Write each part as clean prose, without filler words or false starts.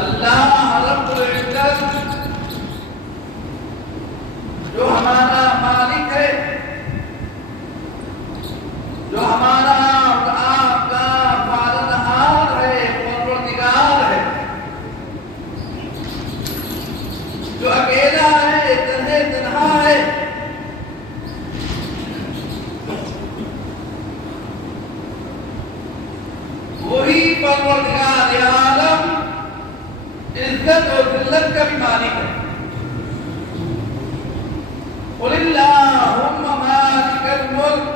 اللہ رب العزت جو ہمارا مالک ہے، جو ہمارا آپ کا پالنہار ہے، پروردگار ہے، جو اکیلا ہے، تنہا ہے، وہی پروردگار عالم عزت اور ذلت کا بھی مالک ہے۔ قل اللہم مالک الملک،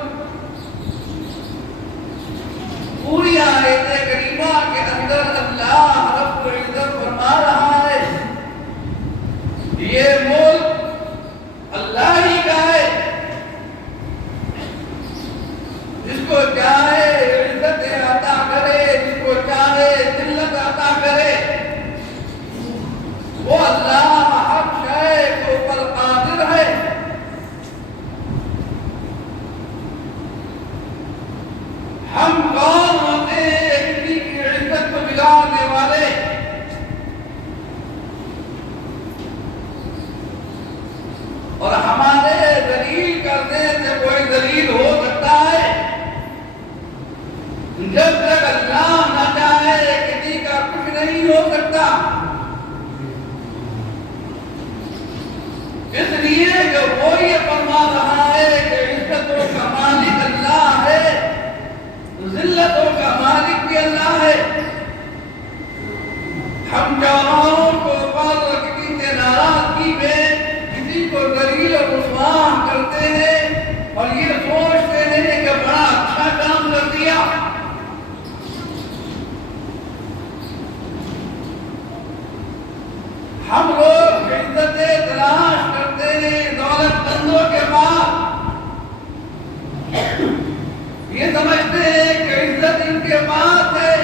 پوری آیت کریمہ کے اندر اللہ رب العزت فرما رہا ہے یہ ملک اللہ ہی کا ہے، جس کو چاہے عزت عطا کرے، جس کو چاہے ذلت عطا کرے، وہ اللہ ہر شے کے اوپر قادر ہے۔ ہم کون ہوتے ہیں کسی کی عزت کو بگاڑنے والے؟ اور ہمارے ذلیل کرنے سے کوئی ذلیل ہو سکتا ہے؟ جب تک اللہ نہ چاہے کسی کا کچھ نہیں ہو سکتا۔ اس لیے جو وہ یہ فرما رہا ہے کہ عزتوں کا مالک اللہ ہے، ذلتوں کا مالک بھی اللہ ہے، ہم چوراہوں کو پر کسی سے ناراضگی میں کسی کو ذلیل و رسوا کرتے ہیں اور یہ سوچتے ہیں کہ بڑا اچھا کام کر دیا۔ ہم لوگ عزتیں تلاش کرتے ہیں دولت مندوں کے پاس، یہ سمجھتے ہیں کہ عزت ان کے پاس ہے۔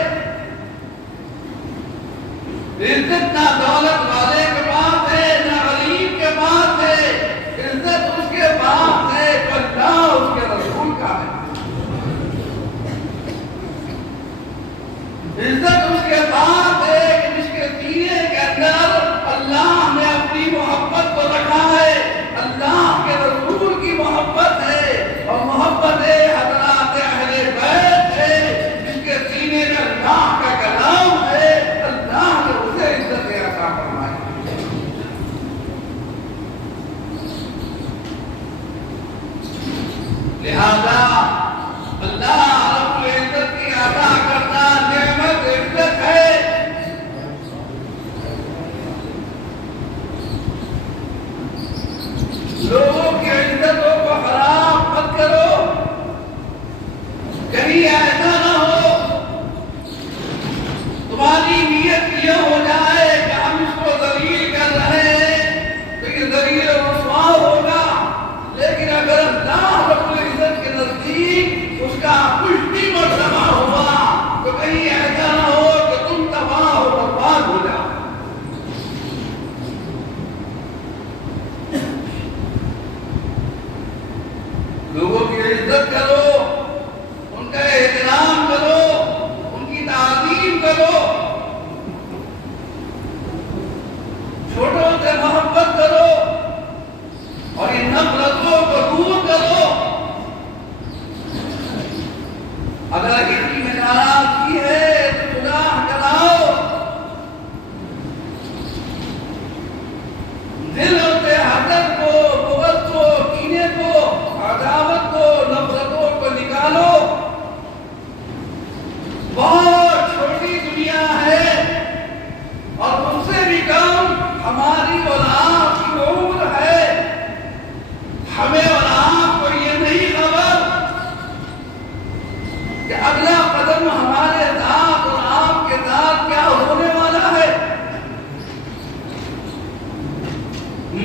عزت نہ دولت والے کے پاس ہے، نہ غریب کے پاس ہے، عزت اس کے پاس ہے جو اللہ اس کے رسول کا ہے۔ عزت اس کے پاس ہے کہ جس کے سینے کے اندر اللہ نے اپنی محبت کو رکھا ہے، اللہ کے رسول کی محبت ہے، اور محبت حضرات اہل بیت ہے، جس کے سینے میں اللہ کا کلام ہے، اللہ نے اسے عزت عطا فرمائی۔ لہذا اللہ رب العزت کی عطا کرنا نعمت عزت ہے۔ لوگوں کی عزتوں کو خراب مت کرو، کہیں ایسا نہ ہو تمہاری نیت یہ ہو جائے کہ ہم اس کو ذلیل کر رہے ہیں تو یہ ذلیل و رسوا ہوگا، لیکن اگر اللہ رب العزت کے نزدیک اس کا کچھ بھی مرتبہ ہوا تو کہیں ایسا نہ ہو کہ تم تباہ و برباد ہو جاؤ۔ لوگوں کی عزت کرو، ان کا احترام کرو، ان کی تعظیم کرو، چھوٹوں سے محبت کرو اور ان نفرتوں کو دور کرو۔ اگر کسی میں ناراضگی ہے تو صلح کراؤ، دل سے حسد کو، بغض کو، کینے کو، عداوت کو، نفرتوں کو نکالو۔ بہت چھوٹی دنیا ہے اور ان سے بھی کم ہماری اور آپ کی عمر ہے، ہمیں اور آپ کو یہ نہیں خبر کہ اگلا قدم ہمارے ساتھ اور آپ کے ساتھ کیا ہونے والا ہے۔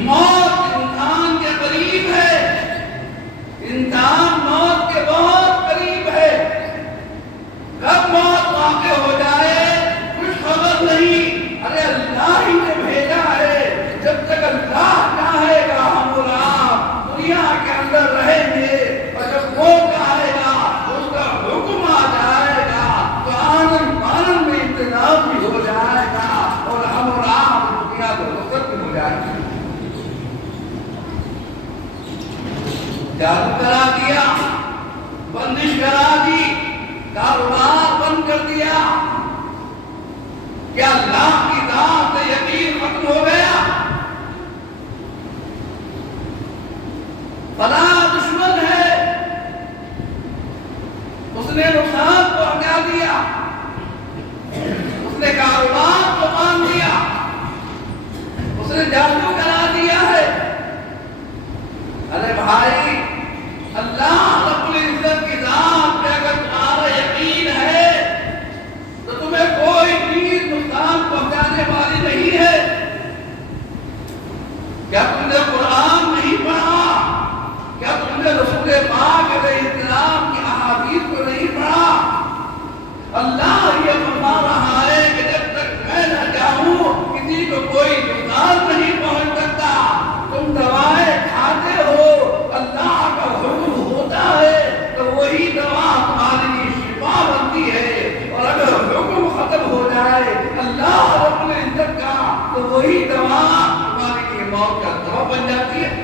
موت انسان کے قریب ہے، انسان موت کے بہت قریب ہے، کب موت واقع ہو جائے کچھ خبر نہیں۔ ارے اللہ ہی نے بھیجا ہے، جب تک اللہ چاہے گا ہم اور آپ دنیا کے اندر رہیں گے، اور جب وہ چاہے گا اس کا حکم آ جائے گا تو آنن پانن میں انتظام کر دیا؟ کیا اللہ کی ذات سے یقین ختم ہو گیا؟ فلاں دشمن ہے، اس نے نقصان کو ہٹا دیا، اس نے کاروبار کو باندھ دیا، اس نے جادو کرا دیا ہے۔ ارے بھائی، اللہ رب العزت کی ذات پہ اگر تمہارا یقین ہے تو تمہیں کوئی چیز نقصان پہنچانے والی نہیں ہے۔ کیا تم نے قرآن نہیں پڑھا؟ کیا تم نے رسول پاک علیہ السلام کی احادیث کو نہیں پڑھا؟ اللہ یہ فرما رہا ہے کہ جب تک میں نہ چاہوں کسی کو کوئی نقصان نہیں پہنچ سکتا۔ تم دوائیں کھاتے ہو، اللہ کا حکم ہوتا ہے تو وہی دوا تمہارے لیے شفا بنتی ہے، اور اگر حکم ختم ہو جائے اللہ رب العزت کا تو وہی دوا تمہارے لیے موت کا دوا بن جاتی ہے۔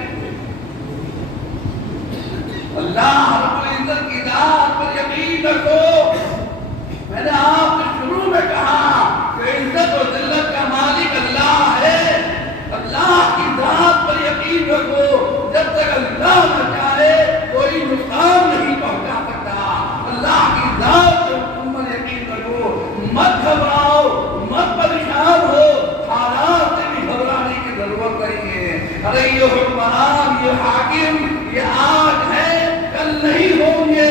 اللہ رب العزت کی ذات پر یقین رکھو۔ میں نے آپ سے شروع میں کہا کہ عزت و ذلت کا مالک اللہ ہے۔ اللہ کی ذات پر یقین رکھو، جب تک اللہ نہ چاہے کوئی نقصان نہیں پہنچا سکتا۔ اللہ کی ذات پر مکمل یقین رکھو، مت گھبراؤ، مت پریشان ہو، حالات سے بھی گھبرانے کی ضرورت نہیں ہے۔ ارے یہ حکمران، یہ حاکم، یہ آج ہے کل نہیں ہوں گے،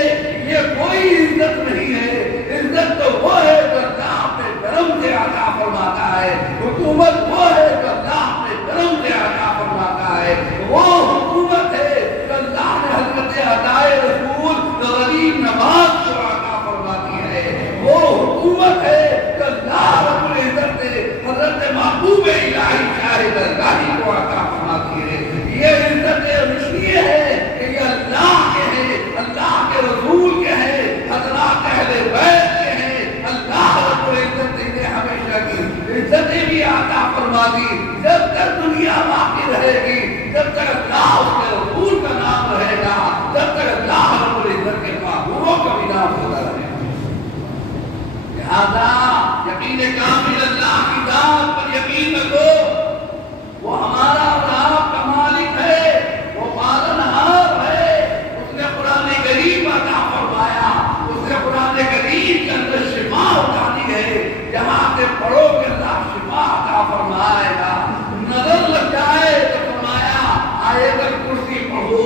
یہ کوئی عزت نہیں ہے۔ عزت تو وہ ہے جو اللہ اپنے کرم سے عطا فرماتا ہے، حکومت وہ ہے جو اللہ اپنے کرم سے عطا فرماتا ہے۔ وہ حکومت ہے جو اللہ نے حضرت عطائے رسول جو غریب نواز کو عطا فرماتی ہے۔ وہ حکومت ہے جو اللہ رب العزت نے حضرت محبوب الہی شاہد الہی کو عطا فرماتی ہے۔ یہ عزت اس لیے ہے کہ یہ اللہ کے ہیں، اللہ کے رسول کے ہیں، حضرات اہل بیت کے ہیں۔ اللہ رب العزت نے ہمیشہ کی عزتیں بھی عطا فرما دی۔ جب تک دنیا باقی رہے گی، جب تک اللہ اس کے رسول کا نام رہے گا، جب تک اللہ رب العزت کے محبوبوں کا بھی نام ہوتا رہے گا۔ لہذا یقین کامل اللہ کی ذات پر یقین رکھو، وہ ہمارا اور آپ کا مالک ہے، وہ پالنہار ہے۔ اس نے قرآن کریم عطا فرمایا، اس نے قرآن کریم کے اندر شفا اتاری ہے۔ جہاں سے پڑھو کہ اللہ شفا عطا فرمائے گا۔ نظر لگ جائے تو فرمایا آیت الکرسی پڑھو،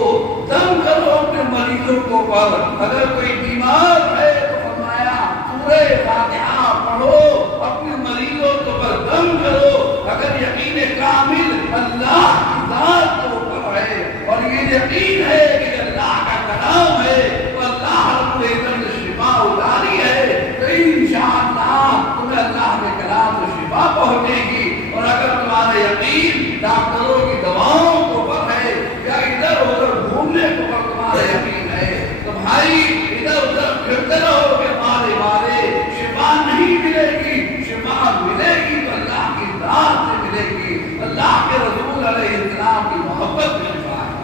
دم کرو اپنے مریضوں کو پر۔ اگر کوئی بیمار ہے تو فرمایا سورہ فاتحہ پڑھو، اپنے مریضوں کو پر دم کرو۔ اگر یقین کامل اللہ کی ذات کے اوپر ہے اور یہ یقین ہے کہ اللہ کا کلام ہے تو اللہ رب العزت نے شفا اتاری ہے، تو انشاءاللہ تمہیں اللہ کے کلام سے شفا پہنچے گی۔ اور اگر تمہارا یقین ڈاکٹروں کی دواؤں کے اوپر ہے یا ادھر ادھر گھومنے کے اوپر تمہارا یقین ہے تو بھائی ادھر ادھر پھرتے رہو کہ مارے مارے شفا نہیں ملے گی۔ شفا ملے گی تو اللہ کی ذات سے ملے گی، اللہ کے رسول علیہ السلام کی محبت میں شفا ہے۔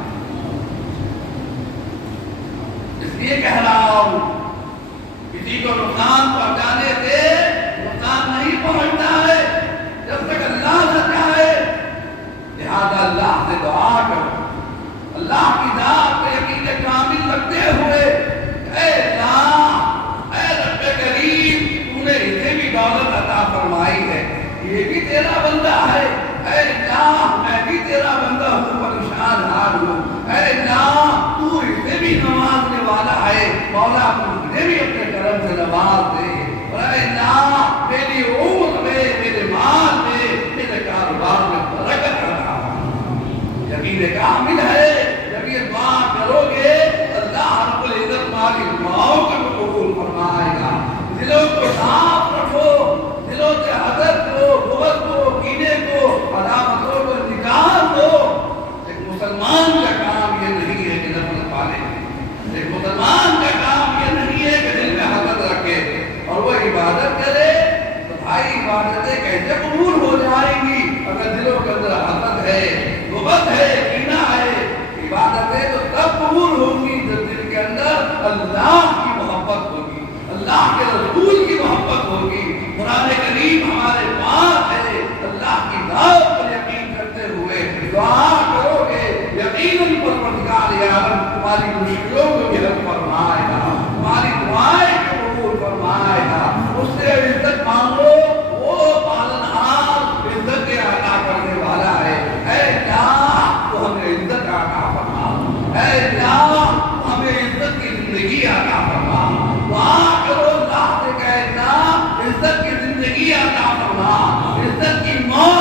اس لیے کہہ رہا ہوں کسی کو نقصان پہنچانے سے نقصان نہیں پہنچتا ہے جب تک اللہ نہ چاہے۔ لہذا اللہ سے دعا کرو، اللہ کی ذات پہ یقین کامل رکھتے ہوئے، اے اللہ، اے رب کریم، تو نے اسے بھی دولت عطا فرمائی ہے، یہ بھی تیرا بندہ ہے۔ اے اللہ، میں بھی تیرا بندہ ہوں، پریشان حال ہوں۔ اے اللہ، تو اسے بھی نوازنے والا ہے، مولا مجھے بھی اپنے کرم سے نواز دے۔ اور اے اللہ، میری عمر میں، میرے مال میں، میرے کاروبار میں برکت عطا فرما۔ یقین کامل ہے جب یہ دعا کرو گے اللہ رب العزت تمہاری دعاؤں کو قبول فرمائے گا۔ دلوں کو صاف رکھو، دلوں سے حسد کو، بغض کو، کینے کو، عداوتوں کو نکال دو۔ ایک مسلمان کا کام یہ نہیں ہے کہ نفرت پالے، ایک مسلمان کا کام یہ نہیں ہے کہ دل میں حسد رکھے اور وہ عبادت کرے۔ تو بھائی عبادتیں کیسے قبول ہو جائیں گی اگر دلوں کے اندر حسد ہے، بغض ہے، کینہ ہے؟ عبادتیں تو تب قبول ہوں گی جب دل کے اندر اللہ کی محبت ہوگی، اللہ کے رسول کی محبت عزت کی زندگی عطا فرما، عزت کی موت